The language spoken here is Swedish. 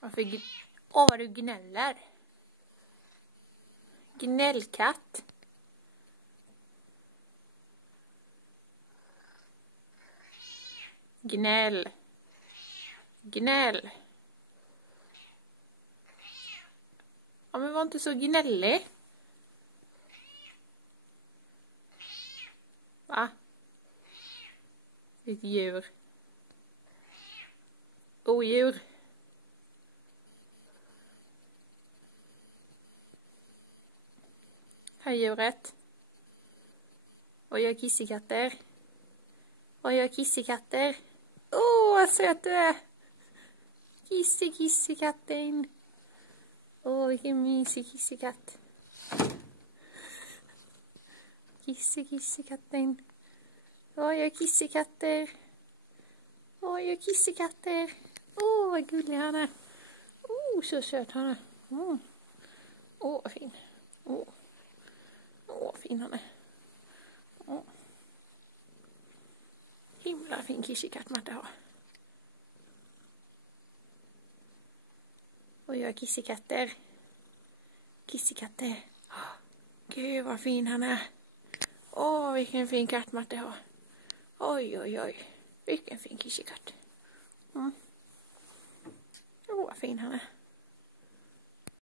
Åh, vad du gnäller. Gnällkatt. Gnäll. Gnäll. Ja, men var inte så gnällig. Va? Ett djur. Odjur. Här är djuret. Vad gör kissekatter? Vad gör kissekatter? Åh, vad söt du är! Kissekatten. Åh, vilken mysig kissekatt. Kissekatten. Vad gör kissekatter? Vad gör kissekatter? Åh, vad gullig han är. Åh, så söt han är. Åh, vad fin. Åh, vad fin han är. Åh. Himla fin kissekatt Matte har. Vad gör kissekatter? Kissekatter. Gud vad fin han är. Åh, vilken fin katt Matte har. Oj. Vilken fin kissekatt. Åh, vad fin han är.